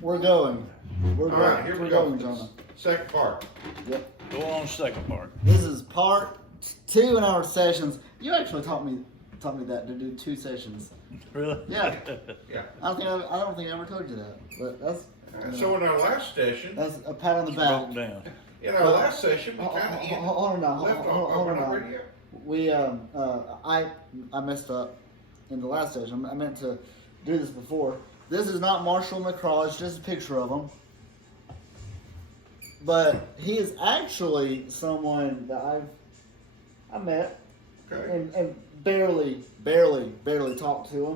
We're going. We're All going. right, here We're we go. going, Jonah. Second part. Yep. Go on, second part. This is part 2 in our sessions. You actually taught me that to do 2 sessions. Really? Yeah. Yeah. I don't think I ever told you that, but that's. So in our last session, That's a pat on the back. Broke down. in our last session, we kind of Hold on now. left Hold off. on We're not now. ready yet. We I messed up in the last session. I meant to do this before. This is not Marshall McCraw. It's just a picture of him. But he is actually someone that I met Okay. and barely talked to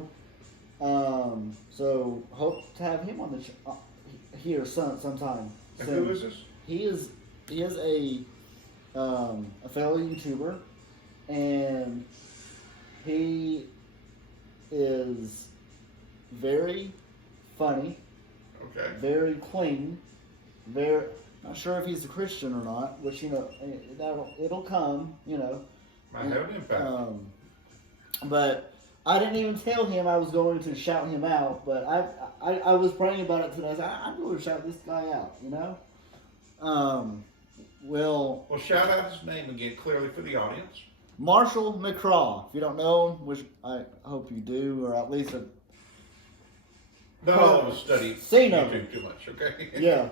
him. So hope to have him on the here sometime. And soon. who is this? He is a fellow YouTuber, and he is very funny, Okay. very clean, very not sure if he's a Christian or not, which it'll come, Might have an impact. But I didn't even tell him I was going to shout him out, but I was praying about it today. I said, I'm going to shout this guy out, Well, Shout out his name again clearly for the audience. Marshall McCraw. If you don't know him, which I hope you do, or at least Not all of us study Seen of YouTube too much, okay? yeah.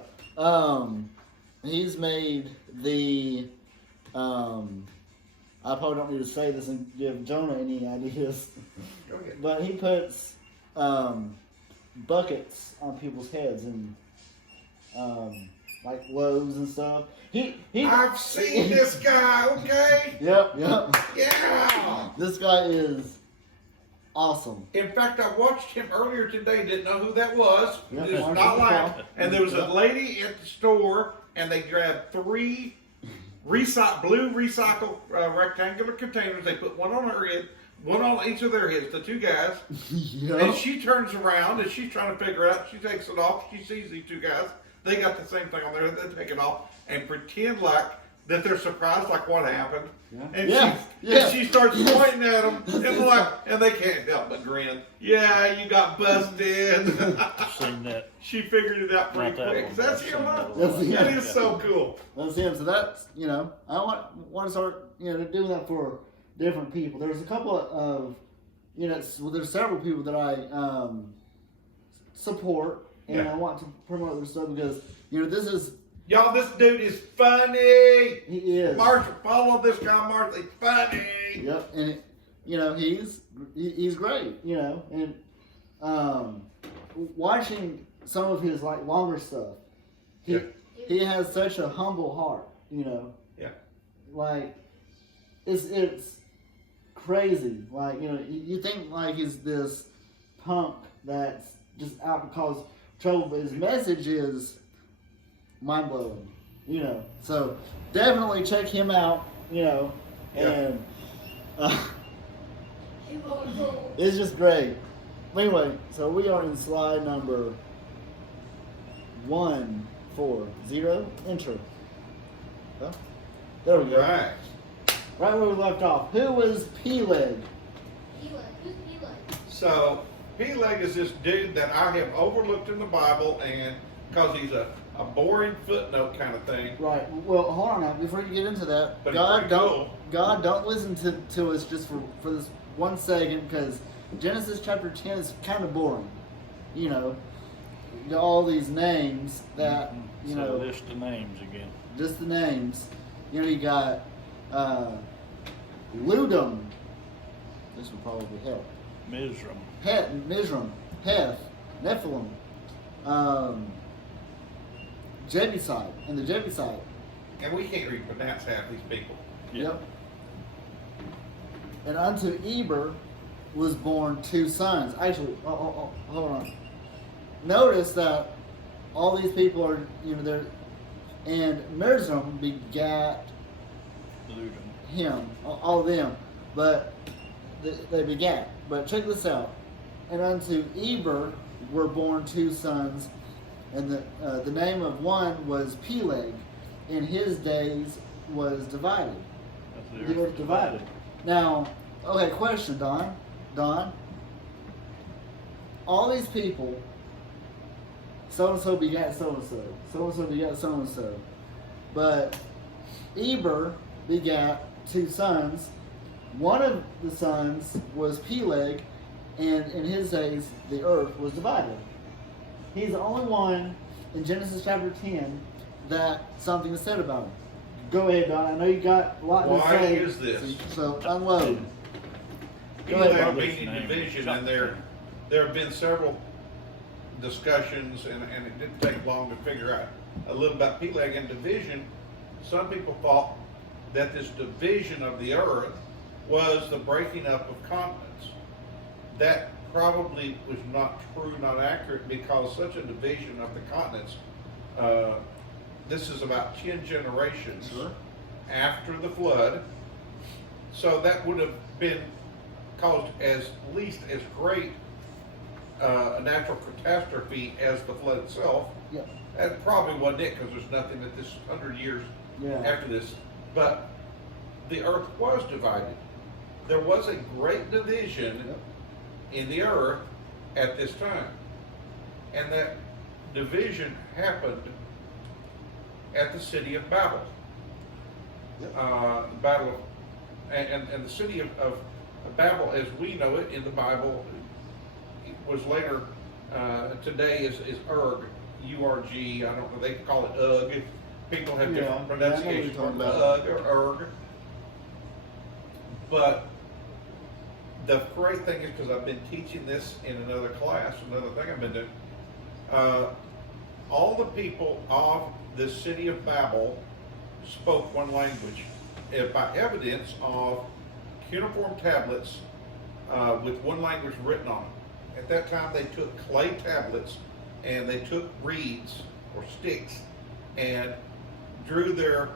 He's made the. I probably don't need to say this and give Jonah any ideas, Go ahead. but he puts buckets on people's heads and like loaves and stuff. I've seen this guy, okay? Yep. Yeah! This guy is awesome. In fact, I watched him earlier today, didn't know who that was. Yep, Just Marshall not McCraw. lying. And there was a lady at the store, and they grabbed 3 blue recycle rectangular containers. They put one on her head, one on each of their heads, the 2 guys. Yep. And she turns around, and she's trying to figure out, she takes it off, she sees these 2 guys. They got the same thing on there, they take it off, and pretend like that they're surprised, like what happened. Yeah. And she starts pointing at them, and they can't help but grin. Yeah, you got busted. Seen that. She figured it out pretty Not that quick. one, That's but him, seen huh? that That's one. him. That is so cool. That's him. So that's I want to start doing that for different people. There's a couple of there's several people that I support and Yeah. I want to promote their stuff because this is Y'all, this dude is funny. he is Marshall, follow this guy, Marshall. He's funny. Yep, and he's great. And watching some of his like longer stuff, he has such a humble heart. Yeah. Like it's crazy. Like you think like he's this punk that's just out to cause trouble, but his message is mind blowing. So definitely check him out. And it's just great. Anyway, so we are in slide number 140. Enter. Well, there we go. Right. Right where we left off. Who was Peleg? Who's Peleg? So, Peleg is this dude that I have overlooked in the Bible, and because he's a boring footnote kind of thing. Right. Well, hold on now. Before you get into that, But he's pretty cool. God, don't listen to us just for this 1 second, because Genesis chapter 10 is kind of boring. You got all these names that So list the names again. just the names. You got Ludum. This would probably help. Mizram. Mizram, Heth, Nephilim, Jebusite, and the Jebusite. And we can't even pronounce half these people. Yep. And unto Eber was born 2 sons. Actually, hold on. Notice that all these people are, they're, and Mizram begat Ludum. him, all of them, but they begat. But check this out. And unto Eber were born 2 sons, and the name of one was Peleg, and his days was divided. The earth divided. Now, okay, question, Don. All these people so and so begat so and so. So and so begat so and so. But Eber begat 2 sons. One of the sons was Peleg, and in his days the earth was divided. He's the only one in Genesis chapter 10 that something is said about him. Go ahead, Don. I know you got a lot to Why say. is this? So unload. Go Peleg ahead, being a division, and there have been several discussions, and it didn't take long to figure out a little about Peleg and division. Some people thought that this division of the earth was the breaking up of continents. That probably was not true, not accurate, because such a division of the continents, this is about 10 generations after the flood. So that would have been caused as least as great a natural catastrophe as the flood itself. Yep. That probably wasn't it, because there's nothing that this 100 years after this. But the earth was divided. There was a great division in the earth at this time. And that division happened at the city of Babel. Babel, and the city of Babel, as we know it in the Bible, was later, today is Urg, U-R-G. I don't know, they call it Ugg. People have different pronunciations for Ugg or Urg. But the great thing is, because I've been teaching this in another class, another thing I've been doing, all the people of the city of Babel spoke one language by evidence of cuneiform tablets with one language written on them. At that time, they took clay tablets and they took reeds or sticks and drew their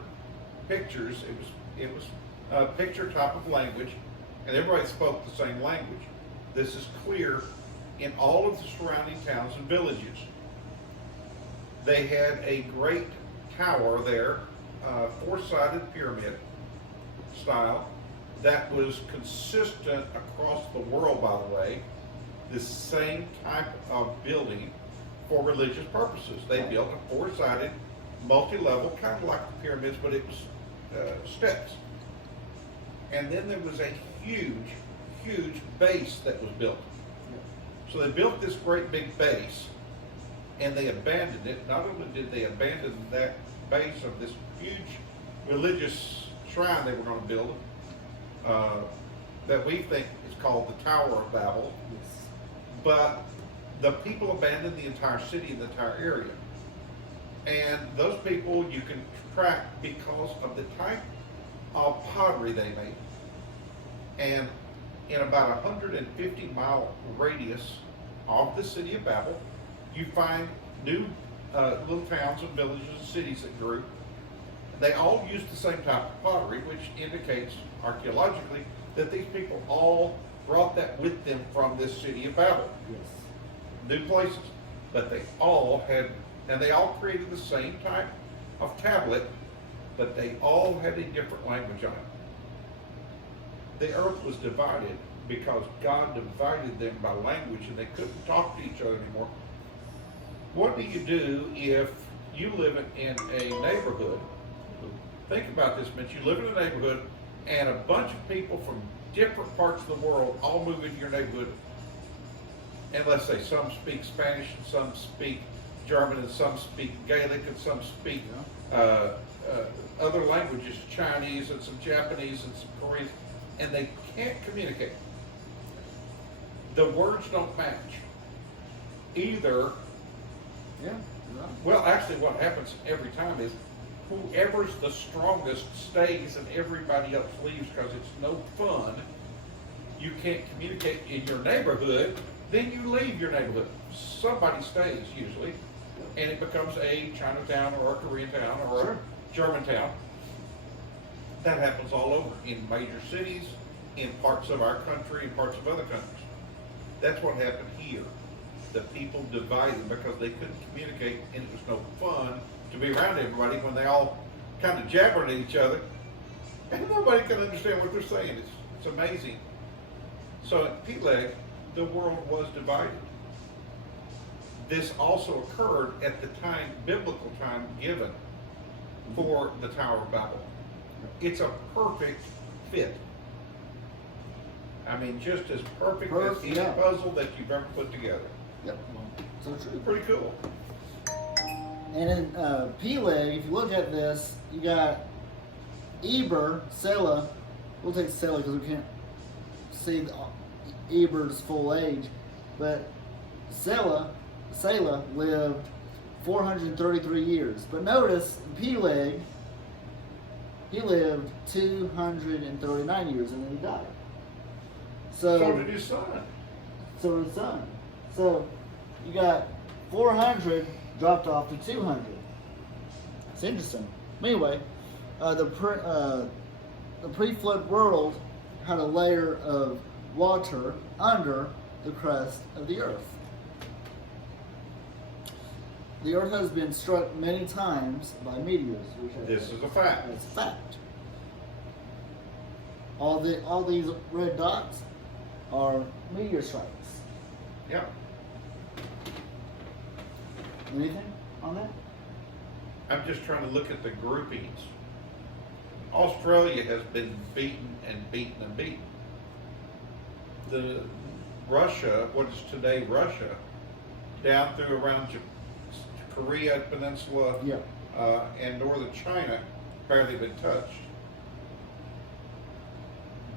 pictures. It was a picture type of language, and everybody spoke the same language. This is clear in all of the surrounding towns and villages. They had a great tower there, four-sided pyramid style, that was consistent across the world, by the way. The same type of building for religious purposes. They built a four-sided, multi-level, kind of like the pyramids, but it was steps. And then there was a huge, huge base that was built. So they built this great big base, and they abandoned it. Not only did they abandon that base of this huge religious shrine they were going to build, that we think is called the Tower of Babel, but the people abandoned the entire city and the entire area. And those people you can track because of the type of pottery they made. And in about 150-mile radius of the city of Babel, you find new little towns and villages and cities that grew. They all used the same type of pottery, which indicates archaeologically that these people all brought that with them from this city of Babel. Yes. New places. But they all had, and they all created the same type of tablet, but they all had a different language on it. The earth was divided because God divided them by language, and they couldn't talk to each other anymore. What do you do if you live in a neighborhood? Think about this, Mitch. You live in a neighborhood, and a bunch of people from different parts of the world all move into your neighborhood. And let's say some speak Spanish, and some speak German, and some speak Gaelic, and some speak other languages, Chinese, and some Japanese, and some Korean, and they can't communicate. The words don't match. Either, well, actually what happens every time is whoever's the strongest stays and everybody else leaves because it's no fun. You can't communicate in your neighborhood, then you leave your neighborhood. Somebody stays usually, and it becomes a Chinatown or a Korean town or a German town. That happens all over in major cities, in parts of our country, in parts of other countries. That's what happened here. The people divided because they couldn't communicate, and it was no fun to be around everybody when they all kind of jabbered at each other, and nobody can understand what they're saying. It's amazing. So at Peleg, the world was divided. this also occurred at the time, biblical time given for the Tower of Babel. It's a perfect fit. I mean, just as perfect as any Yeah. puzzle that you've ever put together. Yep. So true. Pretty cool. And in Peleg, if you look at this, you got Eber, Selah. We'll take Selah because we can't see Eber's full age. But Selah lived 433 years. But notice, Peleg, he lived 239 years and then he died. So did his son. So his son. So you got 400 dropped off to 200. It's interesting. Anyway, the pre-flood world had a layer of water under the crust of the earth. The earth has been struck many times by meteors. This is a fact. It's a fact. All these red dots are meteor strikes. Yeah. Anything on that? I'm just trying to look at the groupings. Australia has been beaten and beaten and beaten. The Russia, what is today Russia, down through around Korea Peninsula Yeah. and northern China, barely been touched.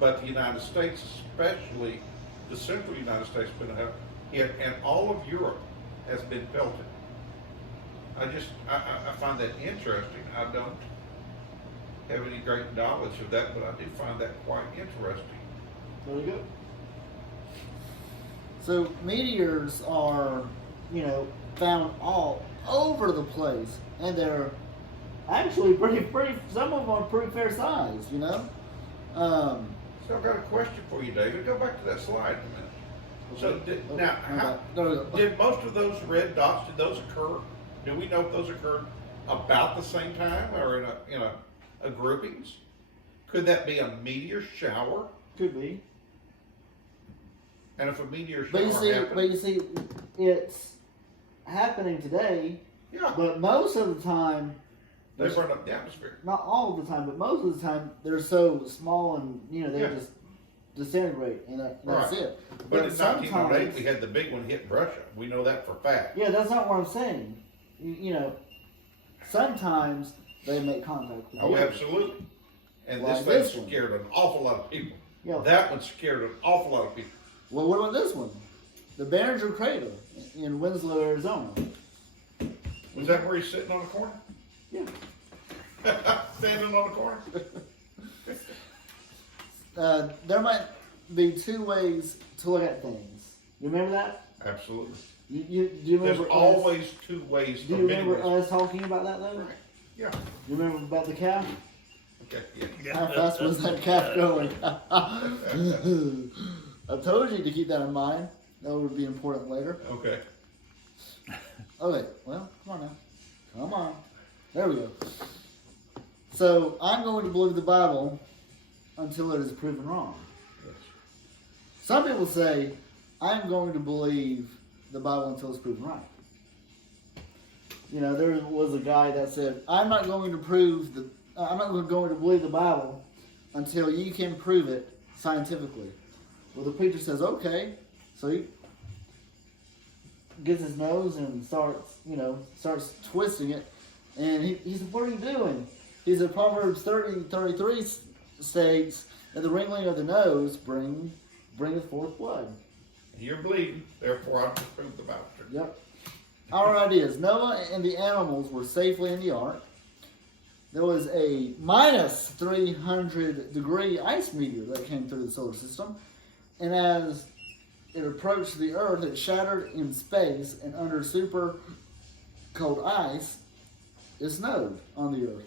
But the United States, especially the central United States, been hit, and all of Europe has been pelted. I find that interesting. I don't have any great knowledge of that, but I do find that quite interesting. Very good. So meteors are, found all over the place, and they're actually pretty. Some of them are pretty fair size, So I've got a question for you, David. Go back to that slide a minute. So Okay. did most of those red dots, did those occur? Do we know if those occurred about the same time or in a groupings? Could that be a meteor shower? Could be. And if a meteor shower But happened, you see, it's happening today. yeah, But most of the time, they burn up the atmosphere. not all of the time, but most of the time, they're so small and they Yeah. just disintegrate, and that's Right. it. But in 1908, we had the big one hit Russia. We know that for a fact. Yeah, that's not what I'm saying. Sometimes they make contact with Oh, the earth. absolutely. And Like this this one. scared an awful lot of people. Yeah. That one scared an awful lot of people. Well, what about this one? The Barringer Crater in Winslow, Arizona. Was that where he's sitting on the corner? Yeah. Standing on the corner? There might be two ways to look at things. You remember that? Absolutely. Do you There's remember? always two ways. Do or you many remember ways. us talking about that though? Right. Yeah. You remember about the calf? Okay. Yeah. How fast was that calf going? I told you to keep that in mind. That would be important later. Okay. Okay, well, come on now. Come on. There we go. So, I'm going to believe the Bible until it is proven wrong. Yes. Some people say, I'm going to believe the Bible until it's proven right. There was a guy that said, I'm not going to believe the Bible until you can prove it scientifically. Well, the preacher says, okay. So he gets his nose and starts twisting it. And he said, what are you doing? He said, Proverbs 30:33 states that the wrinkling of the nose bringeth forth blood. You're bleeding, therefore I must prove the Bible. Yep. Our ideas. Noah and the animals were safely in the ark. There was a minus 300 degree ice meteor that came through the solar system. And as it approached the Earth, it shattered in space, and under super cold ice, it snowed on the Earth.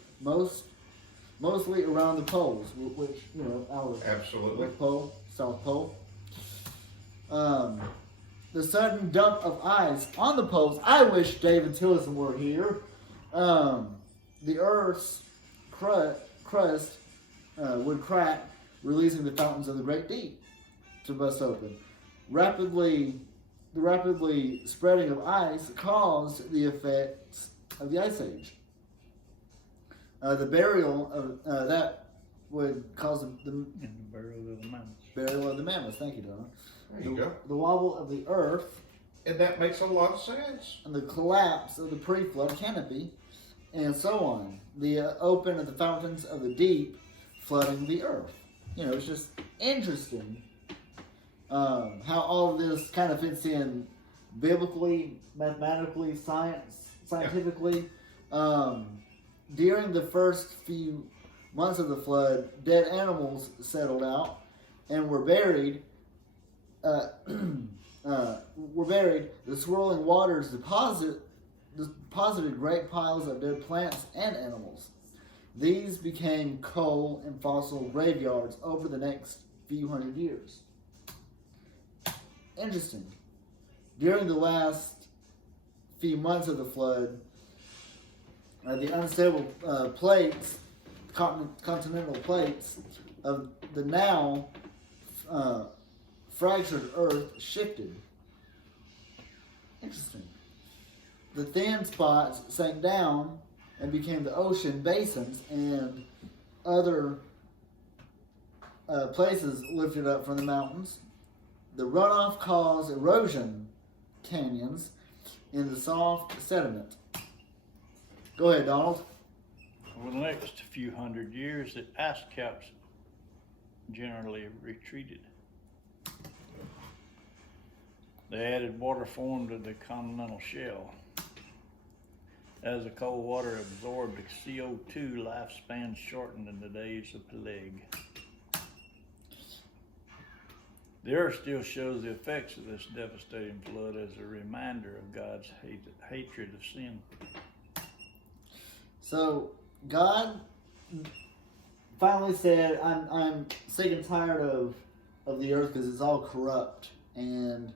Mostly around the poles, which, our Absolutely. North Pole, South Pole. The sudden dump of ice on the poles. I wish David Tillison were here. The Earth's crust would crack, releasing the fountains of the great deep to bust open. Rapidly the rapidly spreading of ice caused the effects of the Ice Age. The burial of that would cause the In the burial of the mammoths. burial of the mammoths. Thank you, Donna. There you go. The wobble of the earth And that makes a lot of sense. and the collapse of the pre-flood canopy, and so on. The open of the fountains of the deep, flooding the earth. You know, it's just interesting how all of this kind of fits in biblically, mathematically, scientifically. During the first few months of the flood, dead animals settled out and were buried. The swirling waters deposited great piles of dead plants and animals. These became coal and fossil graveyards over the next few hundred years. Interesting. During the last few months of the flood, the unstable plates, continental plates of the now fractured earth shifted. Interesting. The thin spots sank down and became the ocean basins, and other places lifted up from the mountains. The runoff caused erosion canyons in the soft sediment. Go ahead, Donald. For the next few hundred years, the ice caps generally retreated. The added water formed of the continental shelf. As the cold water absorbed the CO2, lifespan shortened in the days of plague. The earth still shows the effects of this devastating flood as a reminder of God's hatred of sin. So God finally said, I'm sick and tired of the earth because it's all corrupt. And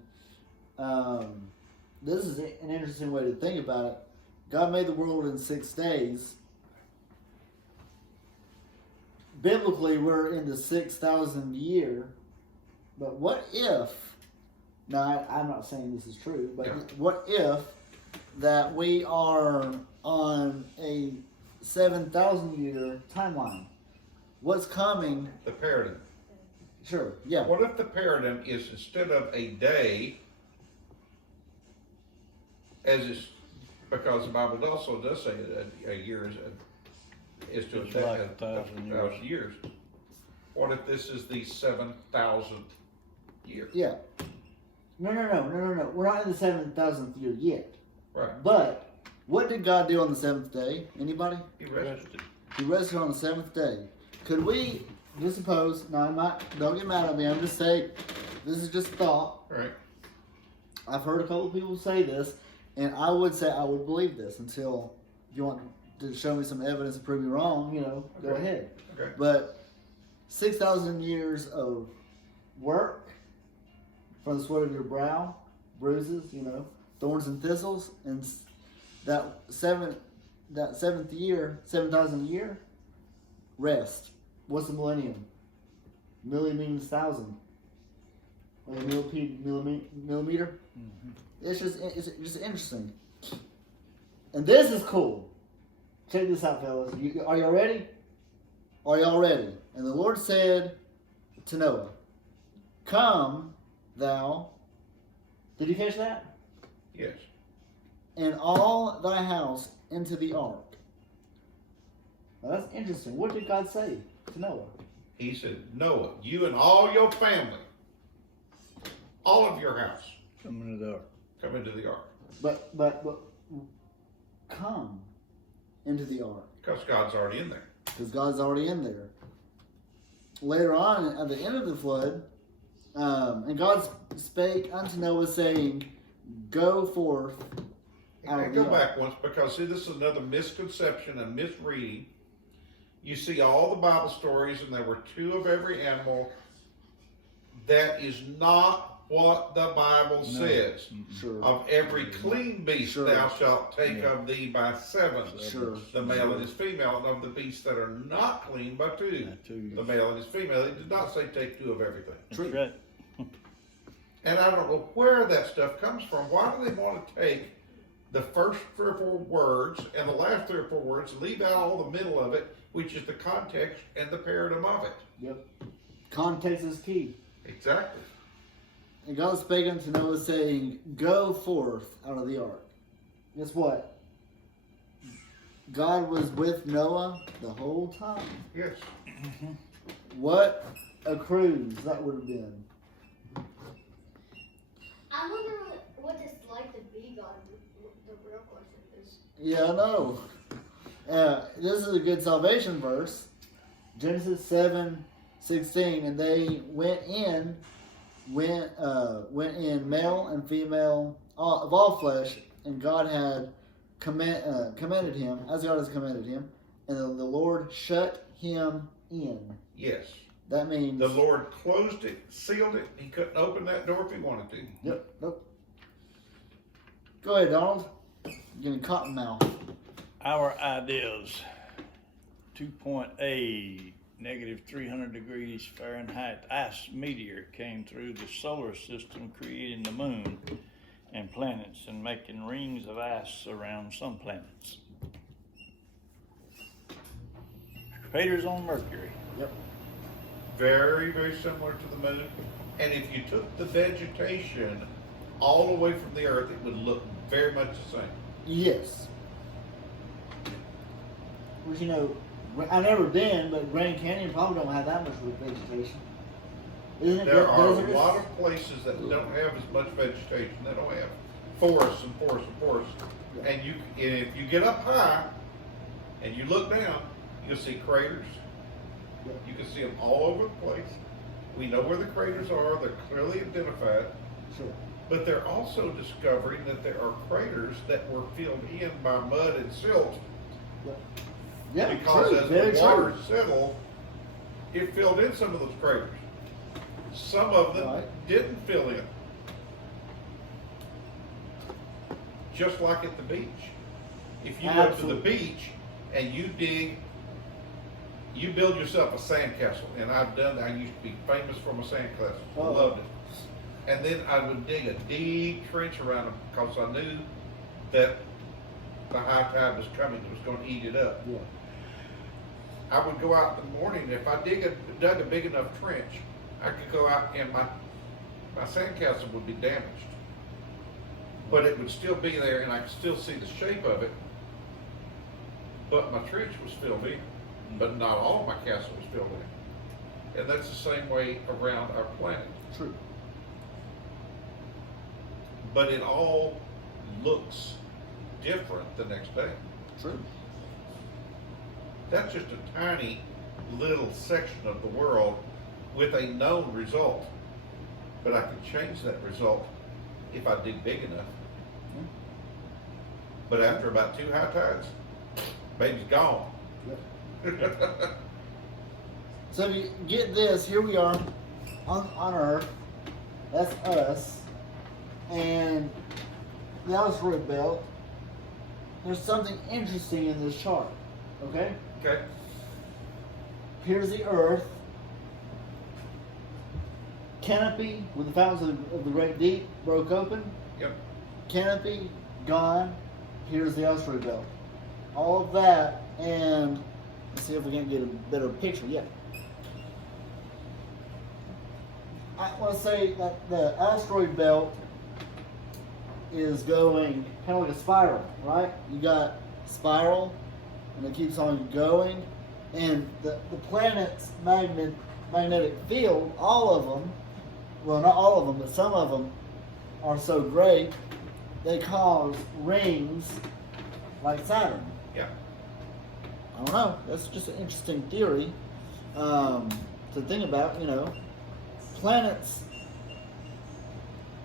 this is an interesting way to think about it. God made the world in 6 days. Biblically, we're in the 6,000th year. But what if, now I'm not saying this is true, but what if that we are on a 7,000 year timeline? What's coming? The paradigm. Sure, yeah. What if the paradigm is, instead of a day, as it's, because the Bible also does say that a year is to It's like 1,000 1,000 years. What if this is the 7,000th year? Yeah. No. We're not in the 7,000th year yet. Right. But what did God do on the seventh day? Anybody? He rested. He rested on the seventh day. Could we just suppose? No, I'm not. Don't get mad at me. I'm just saying. This is just thought. Right. I've heard a couple of people say this, and I would say I would believe this until if you want to show me some evidence to prove me wrong. You know, go Okay. ahead. Okay. But 6,000 years of work from the sweat of your brow, bruises, you know, thorns and thistles, and that seventh year, 7,000 year, rest. What's the millennium? Milli means 1,000. Like a millimeter. Mm-hmm. It's just interesting. And this is cool. Check this out, fellas. Are y'all ready? Are y'all ready? And the Lord said to Noah, "Come, thou." Did you catch that? Yes. "And all thy house into the ark." Now that's interesting. What did God say to Noah? He said, Noah, you and all your family, all of your house, Come into the ark. come into the ark. But come into the ark. Because God's already in there. Because God's already in there. Later on, at the end of the flood, and God spake unto Noah, saying, "Go forth out And of go the ark." back once, because see, this is another misconception and misreading. You see all the Bible stories, and there were 2 of every animal. That is not what the Bible says. Sure. Of every clean beast Sure. thou shalt take of thee by 7. Sure. The male and his female, and of the beasts that are not clean by 2. By 2. The male and his female. It did not say take 2 of everything. That's right. And I don't know where that stuff comes from. Why do they want to take the first 3 or 4 words and the last 3 or 4 words, leave out all the middle of it, which is the context and the paradigm of it? Yep. Context is key. Exactly. And God spake unto Noah, saying, Go forth out of the ark. Guess what? God was with Noah the whole time. Yes. What a cruise that would have been. I wonder what it's like to be God. The real question is. Yeah, I know. This is a good salvation verse. Genesis 7:16, and they went in male and female of all flesh, and God had commanded him, as God has commanded him, and the Lord shut him in. Yes. That means The Lord closed it, sealed it. He couldn't open that door if he wanted to. Yep. Nope. Go ahead, Donald. You're getting cotton mouth. Our ideas. 2.A, negative 300 degrees Fahrenheit ice meteor came through the solar system, creating the moon and planets and making rings of ice around some planets. Craters on Mercury. Yep. Very, very similar to the moon. And if you took the vegetation all the way from the earth, it would look very much the same. Yes. Which, you know, I've never been, but Grand Canyon probably don't have that much vegetation. Isn't it? There are a desertous? lot of places that don't have as much vegetation. They don't have forests and forests and forests. Yeah. And if you get up high and you look down, you'll see craters. Yeah. You can see them all over the place. We know where the craters are. They're clearly identified. Sure. But they're also discovering that there are craters that were filled in by mud and silt. Yeah, Because true. as Very the water true. settled, it filled in some of those craters. Some of them Right. didn't fill in. Just like at the beach. If you go to Absolutely. the beach and you build yourself a sandcastle, and I've done that. I used to be famous for my sandcastle. I Oh. loved it. And then I would dig a deep trench around them because I knew that the high tide was coming. It was going to eat it up. Yeah. I would go out in the morning, and if I dug a big enough trench, I could go out and my sandcastle would be damaged. But it would still be there, and I could still see the shape of it. But my trench was filled in. But not all of my castle was filled in. And that's the same way around our planet. True. But it all looks different the next day. True. That's just a tiny little section of the world with a known result. But I can change that result if I dig big enough. But after about 2 high tides, baby's gone. Yep. So if you get this, here we are on Earth. That's us. And the asteroid belt. There's something interesting in this chart. Okay? Okay. Here's the Earth. Canopy, when the fountains of the great deep broke open. Yep. Canopy, gone. Here's the asteroid belt. All of that, and let's see if we can get a better picture. Yeah. I want to say that the asteroid belt is going kind of like a spiral, right? You got spiral, and it keeps on going, and the planet's magnetic field, all of them, well, not all of them, but some of them are so great, they cause rings like Saturn. Yeah. I don't know. That's just an interesting theory to think about. You know, planets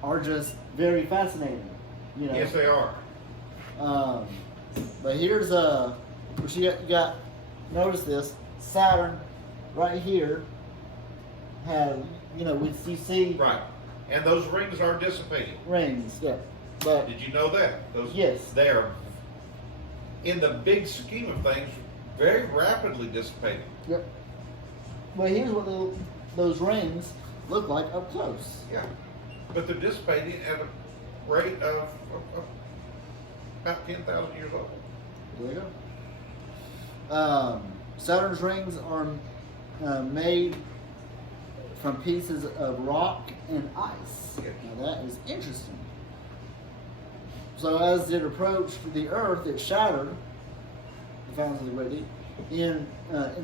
are just very fascinating. You know. Yes, they are. But here's which you got. Notice this: Saturn, right here, has you see Right. And those rings are dissipating. rings. Yeah, but Did you know that? Those, Yes. They are, in the big scheme of things, very rapidly dissipating. yep. But here's what those rings look like up close. Yeah. but they're dissipating at a rate of about 10,000 years old. There you go. Saturn's rings are made from pieces of rock and ice. Yes. Now that is interesting. So as it approached the Earth, it shattered, the fountains of the great deep, in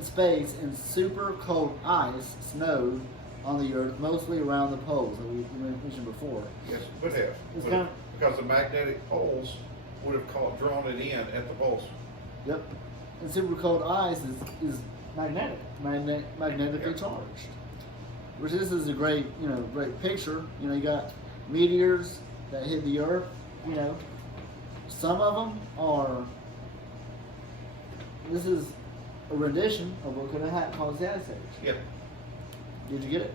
space, and super cold ice snowed on the Earth, mostly around the poles that we mentioned before. Yes, would have. It's Would have, because the magnetic poles would have drawn it in at the poles. Yep. And super cold ice is magnetically Yep. charged. Which this is a great, great picture. You got meteors that hit the Earth. Some of them are. This is a rendition of what could have caused the ice age. Yep. Did you get it?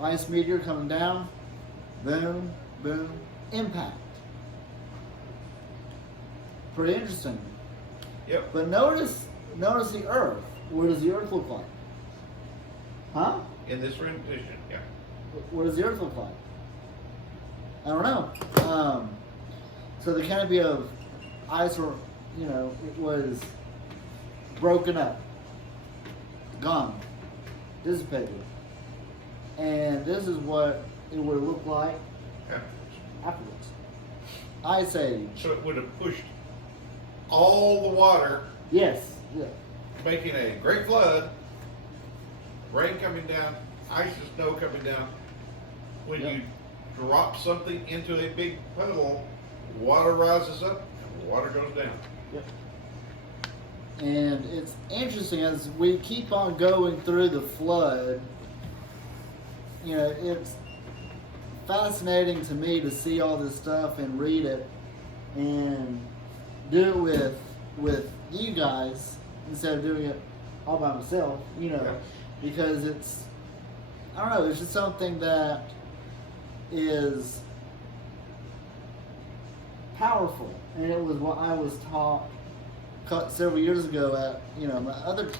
Ice meteor coming down, boom, boom, impact. Pretty interesting. Yep. But notice the Earth. What does the Earth look like? Huh? In this rendition, yeah. What does the Earth look like? I don't know. So the canopy of ice, or it was broken up, gone, dissipated, and this is what it would look like afterwards. Ice age. So it would have pushed all the water, Yes. Yeah. making a great flood, rain coming down, ice and snow coming down. When Yep. you drop something into a big puddle, water rises up and water goes down. Yep. And it's interesting as we keep on going through the flood. It's fascinating to me to see all this stuff and read it and do it with you guys instead of doing it all by myself. Yeah. Because I don't know. It's just something that is powerful, and it was what I was taught several years ago at my other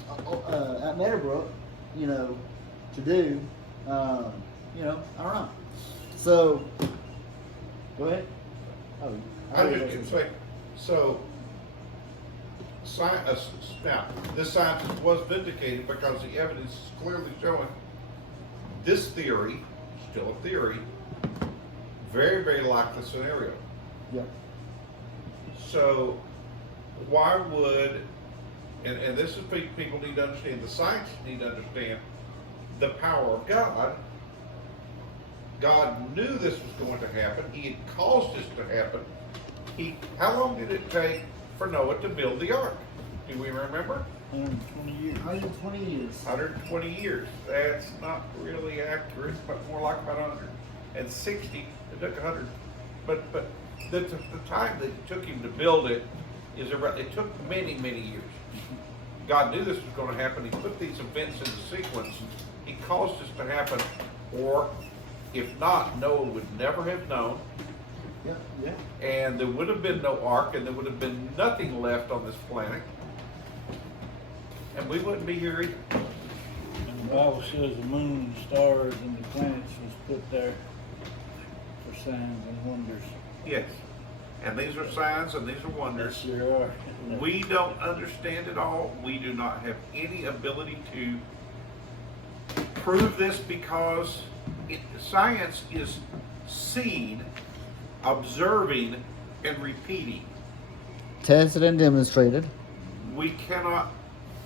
at Meadowbrook, to do. I don't know. So go ahead. Oh, I was just going to say, so now this scientist was vindicated because the evidence is clearly showing this theory, still a theory, very, very likely scenario. Yeah. So why would, and this is people need to understand, the scientists need to understand the power of God. God knew this was going to happen. He had caused this to happen. How long did it take for Noah to build the ark? Do we remember? 120 years. 120 years. 120 years. That's not really accurate, but more like about 160. It took 100. But the time that it took him to build it it took many, many years. God knew this was going to happen. He put these events into sequence. He caused this to happen, or if not, Noah would never have known. Yeah. And there would have been no ark, and there would have been nothing left on this planet. And we wouldn't be here either. And the Bible says the moon, stars, and the planets was put there for signs and wonders. Yes. And these are signs and these are wonders. Yes, there are. We don't understand it all. We do not have any ability to prove this because science is seeing, observing, and repeating. Tested and demonstrated. We cannot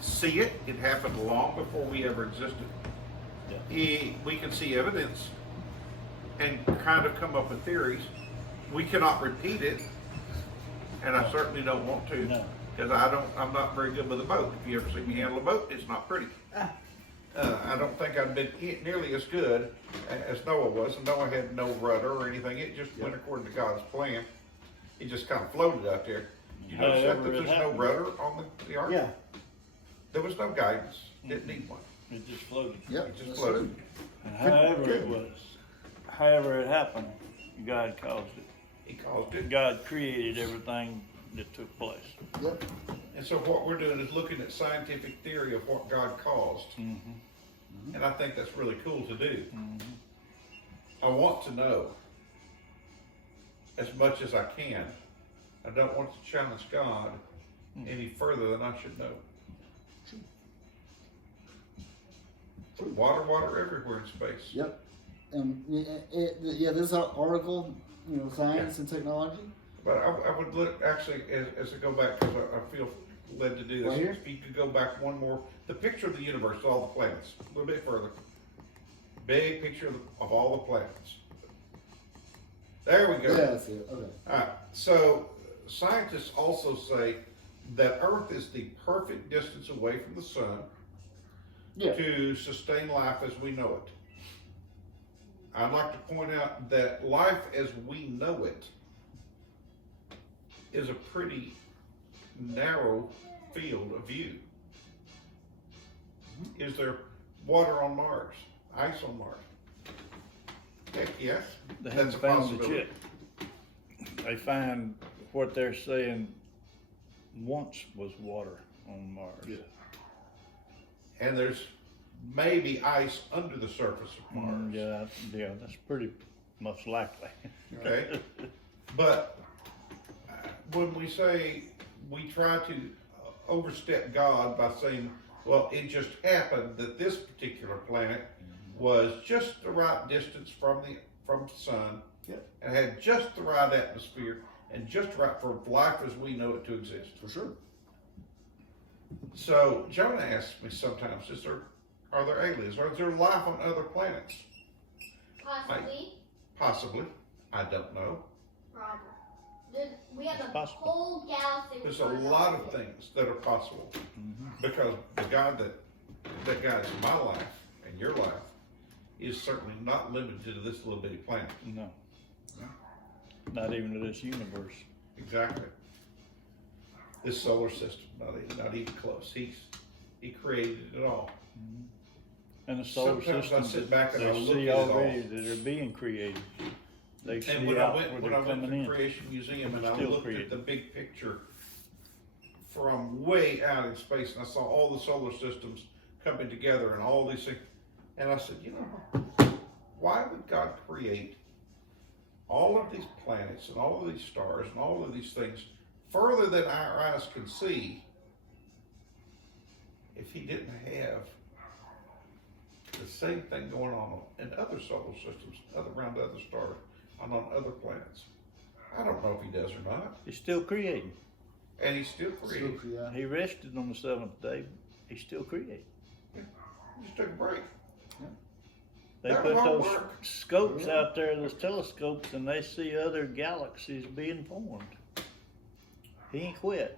see it. It happened long before we ever existed. Yeah. We can see evidence and kind of come up with theories. We cannot repeat it, and I certainly don't want to, No. because I'm not very good with a boat. If you ever see me handle a boat, it's not pretty. I don't think I've been nearly as good as Noah was. And Noah had no rudder or anything. It just went according to God's plan. He just kind of floated out there. You notice that there's no rudder on the ark? Yeah. There was no guidance. Didn't need one. It just floated. Yep. It just floated. And however it happened, God caused it. He caused it. God created everything that took place. Yep. And so what we're doing is looking at scientific theory of what God caused. Mm-hmm. And I think that's really cool to do. Mm-hmm. I want to know as much as I can. I don't want to challenge God any further than I should know. Water everywhere in space. Yep. And yeah, this article, science and technology. But I would look, actually, as I go back, because I feel led to do this. Right here? If you could go back one more, the picture of the universe, all the planets, a little bit further. Big picture of all the planets. There we go. Yeah, that's it. Okay. All right. So scientists also say that Earth is the perfect distance away from the sun to sustain life as we know it. I'd like to point out that life as we know it is a pretty narrow field of view. Is there water on Mars? Ice on Mars? Heck yes. They That's haven't a found it possibility. yet. They find what they're saying once was water on Mars. Yeah. And there's maybe ice under the surface of Mars. Yeah, that's pretty much likely. Okay? But when we say we try to overstep God by saying, well, it just happened that this particular planet was just the right distance from the sun and had just the right atmosphere and just right for life as we know it to exist. For sure. So Jonah asks me sometimes, are there aliens? Or is there life on other planets? Possibly. Possibly. I don't know. Probably. We have a possible. whole galaxy. There's a lot of things that are possible because the God that guides my life and your life is certainly not limited to this little bitty planet. No. Not even to this universe. Exactly. This solar system, not even close. He created it all. And the solar Sometimes I systems sit back and I they look see at it all. already that are being created. They And see when out I went where to they're the coming in. Creation Museum and I Still looked creating. at the big picture from way out in space and I saw all the solar systems coming together and all these things, and I said, why would God create all of these planets and all of these stars and all of these things further than our eyes can see if he didn't have the same thing going on in other solar systems, around other stars, and on other planets? I don't know if he does or not. He's still creating. And he's still creating. He rested on the seventh day. He's still creating. He just took a break. They That put was all those work. scopes out there, those telescopes, and they see other galaxies being formed. He ain't quit.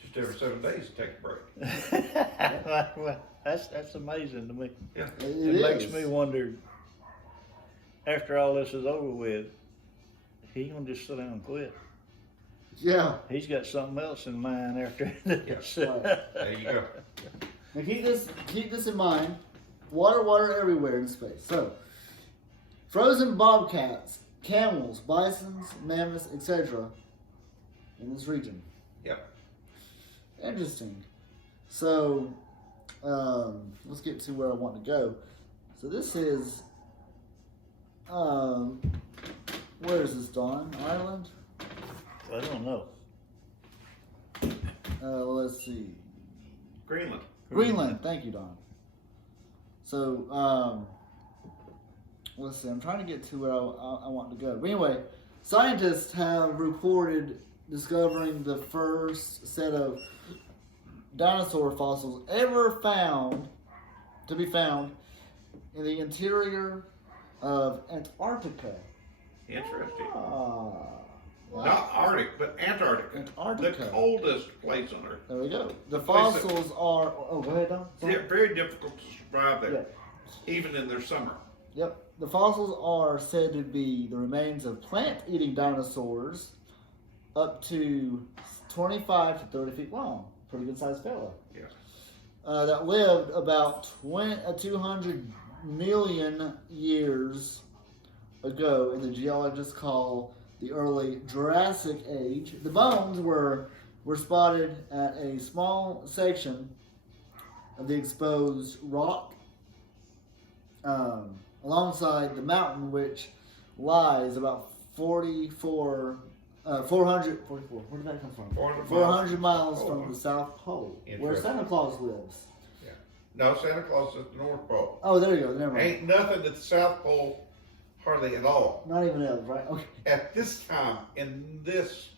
Just every 7 days to take a break. Well, that's amazing to me. Yeah. It makes me wonder, after all this is over with, he gonna just sit down and quit. Yeah. He's got something else in mind after this. Right. There you go. Now keep this in mind. Water everywhere in space. So, frozen bobcats, camels, bisons, mammoths, etc. in this region. Yep. Interesting. So, let's get to where I want to go. So this is, where is this, Don? Ireland? I don't know. Let's see. Greenland. Greenland. Thank you, Don. So, let's see. I'm trying to get to where I want to go. But anyway, scientists have reported discovering the first set of dinosaur fossils ever to be found in the interior of Antarctica. Interesting. What? Not Arctic, but Antarctica. Antarctica. The coldest place on Earth. There we go. The place that- fossils are. Oh, go ahead, Don. Sorry. They're very difficult to survive there, Yeah. even in their summer. Yep. The fossils are said to be the remains of plant-eating dinosaurs up to 25 to 30 feet long. Pretty good-sized fella. Yeah. That lived about 200 million years ago in the geologists call the early Jurassic Age. The bones were spotted at a small section of the exposed rock alongside the mountain which lies about 444. Where did that come from? 400 miles from the South Pole, where Santa Claus lives. Yeah. No, Santa Claus is at the North Pole. Oh, there you go. Never mind. Ain't nothing at the South Pole, hardly at all. Not even elves, right? Okay. At this time, in this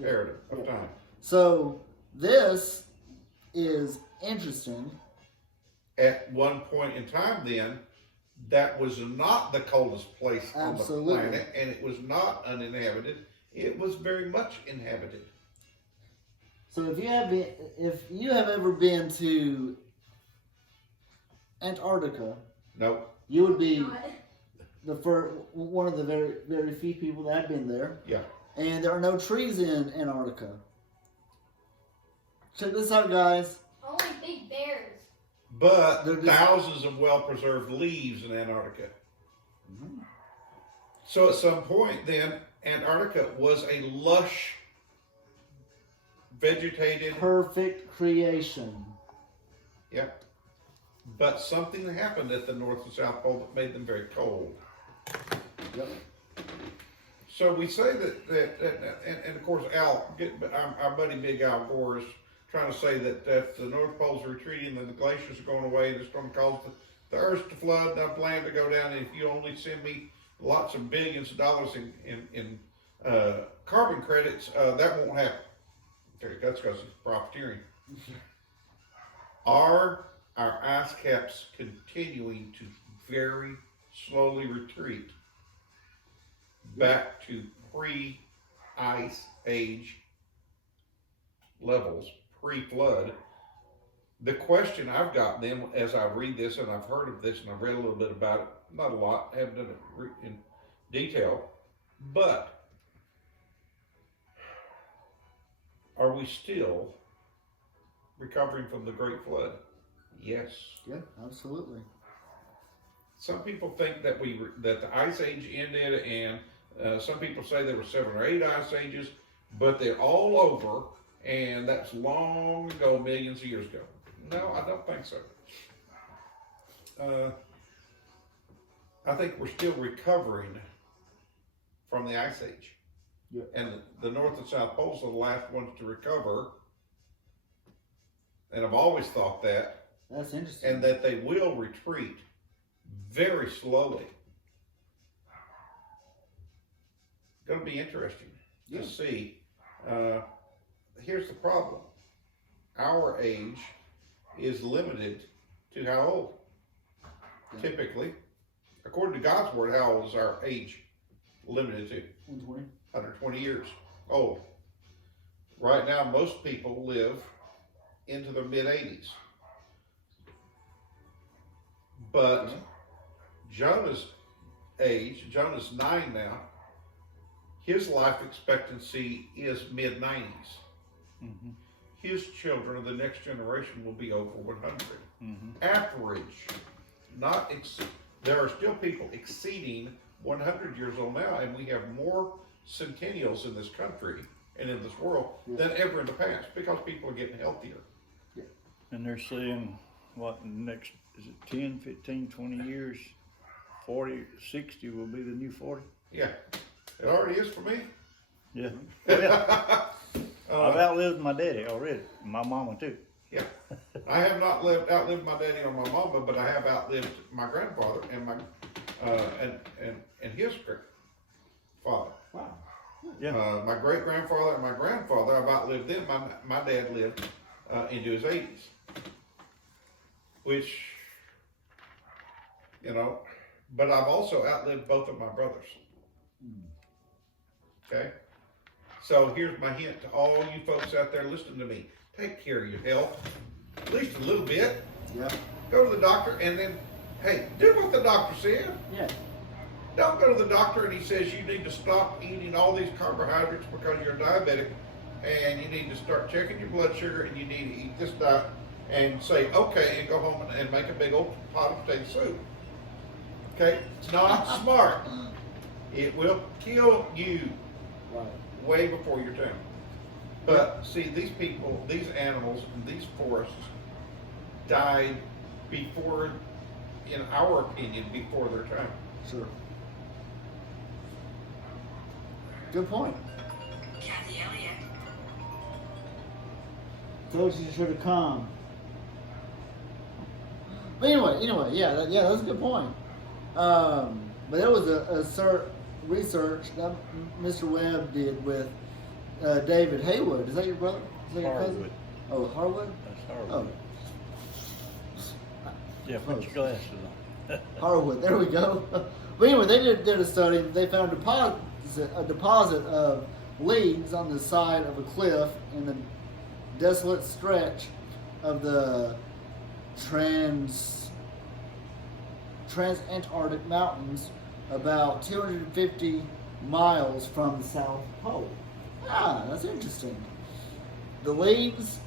period of time. So this is interesting. At one point in time, then, that was not the coldest place on the planet, and it was not uninhabited. It was very much inhabited. So if you have ever been to Antarctica, Nope. you would be one of the very, very few people that have been there. Yeah. And there are no trees in Antarctica. Check this out, guys. Only big bears. But thousands of well-preserved leaves in Antarctica. Mm-hmm. So at some point, then, Antarctica was a lush, vegetated. Perfect creation. Yeah. But something happened at the North and South Pole that made them very cold. Yep. So we say that and of course our buddy Big Al Gore is trying to say that the North Pole's retreating and the glaciers are going away and it's going to cause the earth to flood, the land to go down, and if you only send me lots of billions of dollars in carbon credits, that won't happen. Okay, that's because it's profiteering. Are our ice caps continuing to very slowly retreat back to pre-ice age levels, pre-flood? The question I've got then as I read this, and I've heard of this and I've read a little bit about it, not a lot, haven't done it in detail, but are we still recovering from the Great Flood? Yes. Yeah, absolutely. Some people think that that the ice age ended, and some people say there were 7 or 8 ice ages, but they're all over, and that's long ago, millions of years ago. No, I don't think so. I think we're still recovering from the ice age. Yeah. And the North and South Poles are the last ones to recover. And I've always thought that. That's interesting. And that they will retreat very slowly. Going to be interesting to see. Here's the problem. Our age is limited to how old? Yeah. Typically, according to God's word, how old is our age limited to? 120. 120 years old. Right now, most people live into their mid-80s. But Jonah's age, Jonah's 9 now, his life expectancy is mid-90s. Mm-hmm. His children of the next generation will be over 100. Mm-hmm. Average, there are still people exceeding 100 years old now, and we have more centennials in this country and in this world than ever in the past because people are getting healthier. Yeah. And they're saying, what, in the next, is it 10, 15, 20 years, 40, 60 will be the new 40? Yeah, it already is for me. Yeah. Oh, yeah. I've outlived my daddy already, my mama too. Yeah, I have not outlived my daddy or my mama, but I have outlived my grandfather and my and his father. Wow. Yeah. My great grandfather and my grandfather, I've outlived them. My dad lived into his 80s, which, but I've also outlived both of my brothers. Okay. So here's my hint to all you folks out there listening to me. Take care of your health, at least a little bit. Yeah. Go to the doctor and then, hey, do what the doctor said. Yeah. Don't go to the doctor and he says you need to stop eating all these carbohydrates because you're diabetic and you need to start checking your blood sugar and you need to eat this diet and say, okay, and go home and make a big old pot of potato soup. Okay? It's not smart. It will kill you. Right. Way before your time. But see, these people, these animals, and these forests died before in our opinion, before their time. Sure. Good point. Kathy Elliott. Told you should have come. But anyway, yeah, that's a good point. But there was a research that Mr. Webb did with David Haywood. Is that your brother? Is that your cousin? Harwood. Oh, Harwood? That's Harwood. Oh, Yeah, put your glasses on. Harwood. There we go. But anyway, they did a study. They found a deposit of leaves on the side of a cliff in the desolate stretch of the Transantarctic Mountains, about 250 miles from the South Pole. Ah, that's interesting. The leaves,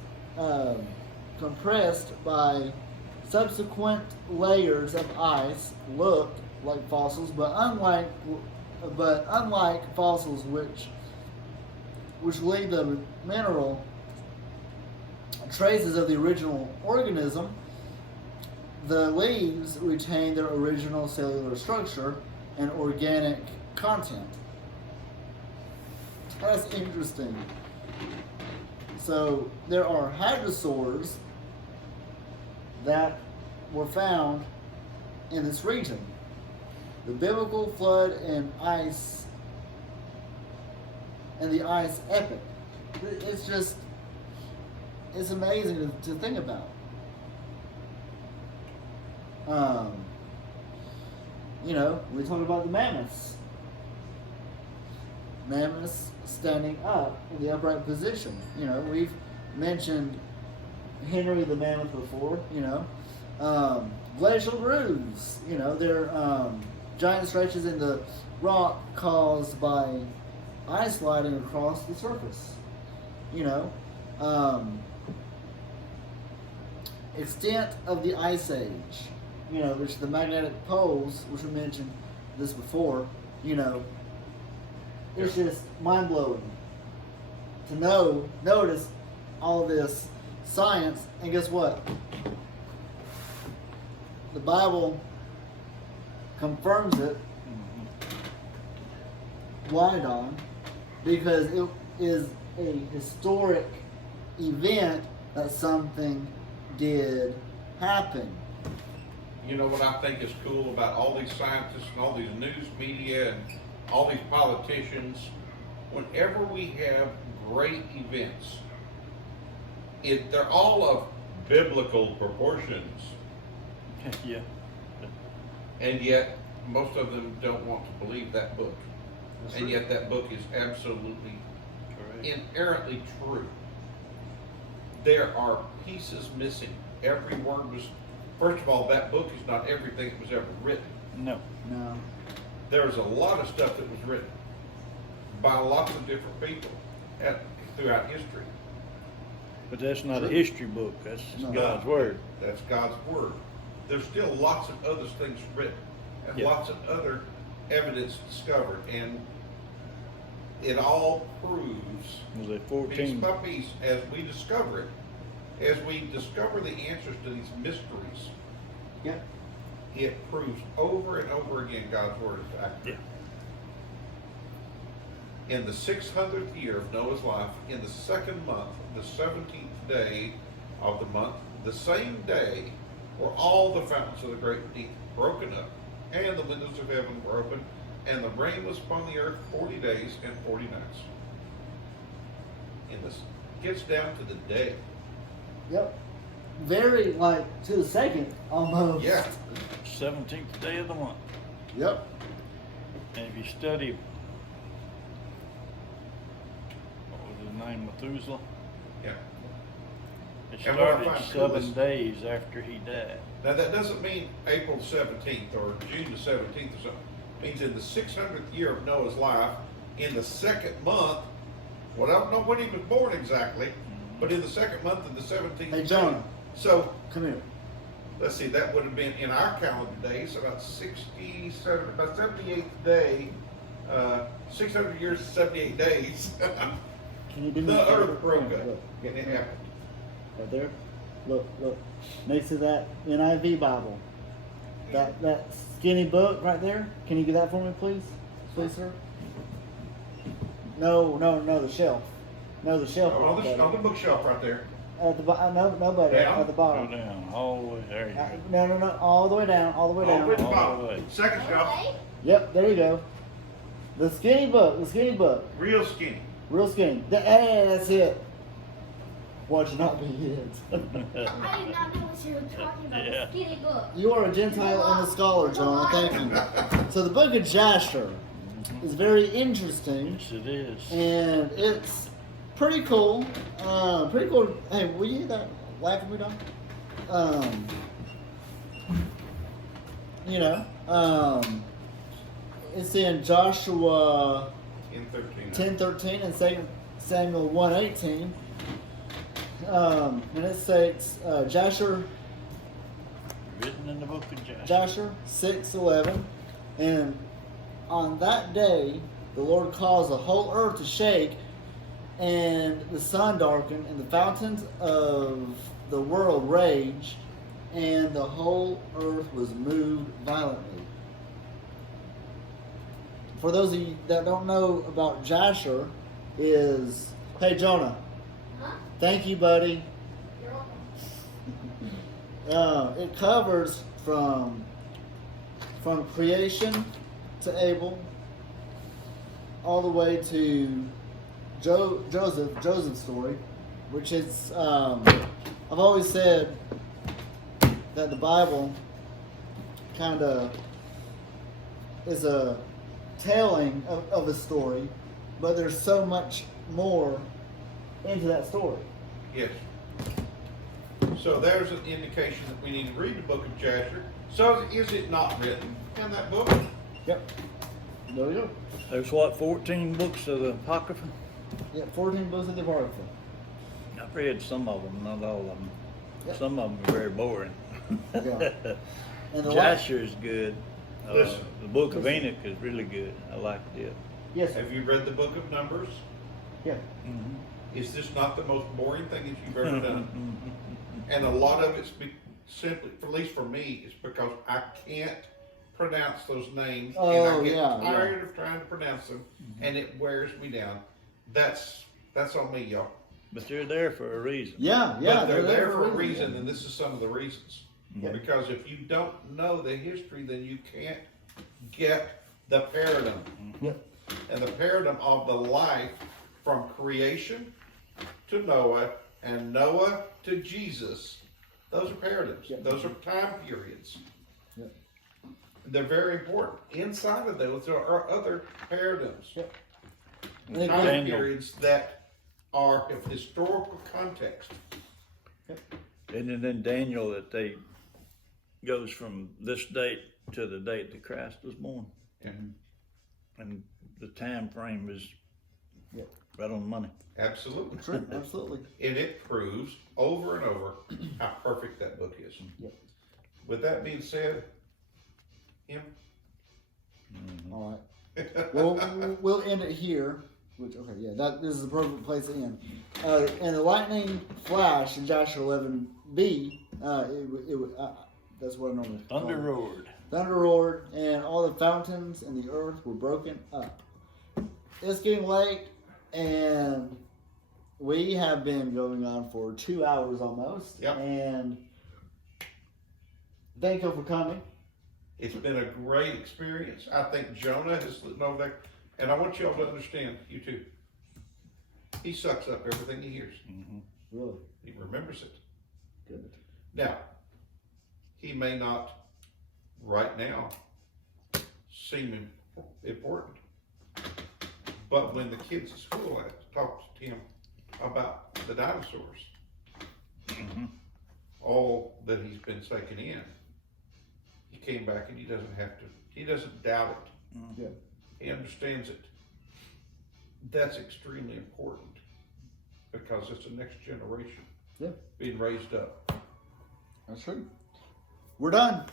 compressed by subsequent layers of ice, looked like fossils, but unlike fossils which leave the mineral traces of the original organism, the leaves retain their original cellular structure and organic content. That's interesting. So there are hadrosaurs that were found in this region. The biblical flood and the ice epic. It's amazing to think about. We talk about the mammoths. Mammoths standing up in the upright position. We've mentioned Henry the Mammoth before. Glacial grooves. They're giant stretches in the rock caused by ice sliding across the surface. Extent of the ice age. Which the magnetic poles, which we mentioned this before. It's just mind blowing to notice all this science, and guess what? The Bible confirms it. Why, Don? Because it is a historic event that something did happen. You know what I think is cool about all these scientists and all these news media and all these politicians? Whenever we have great events, they're all of biblical proportions, Yeah. and yet most of them don't want to believe that book. That's And right. yet that book is absolutely, Correct. inherently true. There are pieces missing. Every word was, first of all, that book is not everything that was ever written. No. No. There's a lot of stuff that was written by lots of different people throughout history. But that's not a history book. That's No. God's word. That's God's word. There's still lots of other things written and Yeah. lots of other evidence discovered, and it all proves Was it piece 14? by piece as we discover it, as we discover the answers to these mysteries. Yep. It proves over and over again God's word is accurate. In the 600th year of Noah's life, in the second month, the 17th day of the month, the same day were all the fountains of the great deep broken up, and the windows of heaven were opened, and the rain was upon the earth 40 days and 40 nights. And this gets down to the day. Yep. Very, to the second, almost. Yeah. 17th day of the month. Yep. And if you study, what was his name, Methuselah? Yeah. It And what I started find cool 7 is- days after he died. Now that doesn't mean April 17th or June the 17th or something. It means in the 600th year of Noah's life, in the second month, well, I don't know when he was born exactly, but in the second month of the 17th Hey, day. John. So, Come here. let's see, that would have been in our calendar days, about 78th day, 600 years, 78 days. Can you do me The a favor? earth broke up, Look, and it happened. right there. Look. Next to that NIV Bible. That skinny book right there. Can you get that for me, please? Please, sir. No, the shelf. No, the shelf. On the bookshelf right there. At the no, buddy. Down? At the Go bottom. down, all the way, there you go. No, all the way down. All the way All the way down. to the All the way. bottom. Second shelf. Okay. Yep, there you go. The skinny book. Real skinny. Real skinny. Hey, that's it. Watch it not be hid. I did not know what you were talking about. Yeah. The skinny book. You are a Gentile and a scholar, John. Thank you. So the book of Jasher is very interesting, Yes, it is. and it's pretty cool. Pretty cool. Hey, will you hear that laugh at me, dog? It's in Joshua In 13. 10:13 and 2 Samuel 1:18. And it states Jasher Written in the book of Joshua. Jasher 6:11, and on that day the Lord caused the whole earth to shake, and the sun darkened, and the fountains of the world raged, and the whole earth was moved violently. For those of you that don't know about Jasher, is hey Jonah, Huh? thank you, buddy. You're welcome. It covers from creation to Abel, all the way to Joseph's story, which is I've always said that the Bible kind of is a telling of a story, but there's so much more into that story. Yes. So there's an indication that we need to read the book of Jasher. So is it not written in that book? Yep. There we go. There's what, 14 books of the Apocrypha? Yeah, 14 books of the Apocrypha. I've read some of them, not all of them. Yep. Some of them are very boring. Yeah. And the Jasher is good. Listen. The book of Enoch is really good. I liked it. Yes, sir. Have you read the book of Numbers? Yeah. Is this not the most boring thing that you've ever done? And a lot of it's simply, at least for me, is because I can't pronounce those names, and Oh, I get yeah, tired of trying to pronounce them, and it wears me down. That's on me, y'all. But they're there for a reason. Yeah, But they're there for a reason, and this is some of the reasons. Yeah. Because if you don't know the history, then you can't get the paradigm. Yep. And the paradigm of the life from creation to Noah and Noah to Jesus, those are paradigms. Yep. Those are time periods. Yep. They're very important. Inside of those, there are other paradigms. Yep. Daniel. Time periods that are of historical context. And then Daniel, that they goes from this date to the date that Christ was born. Yeah. And the time frame is Yep. right on the money. Absolutely. True, absolutely. And it proves over and over how perfect that book is. Yep. With that being said, Em, All right. Well, we'll end it here. Which this is the perfect place to end. And the lightning flash in Joshua 11b. That's what I normally call it. Thunder roared. Thunder roared, and all the fountains in the earth were broken up. It's getting late, and we have been going on for 2 hours almost. Yep. And thank you for coming. it's been a great experience. I think Jonah has looked over there, and I want y'all to understand, you too. He sucks up everything he hears. Really He remembers it. good. Now, he may not, right now, seem important. But when the kids at school talked to him about the dinosaurs, all that he's been taking in, he came back and he doesn't doubt it. Yeah. He understands it. That's extremely important because it's the next generation Yeah. being raised up. That's true. We're done.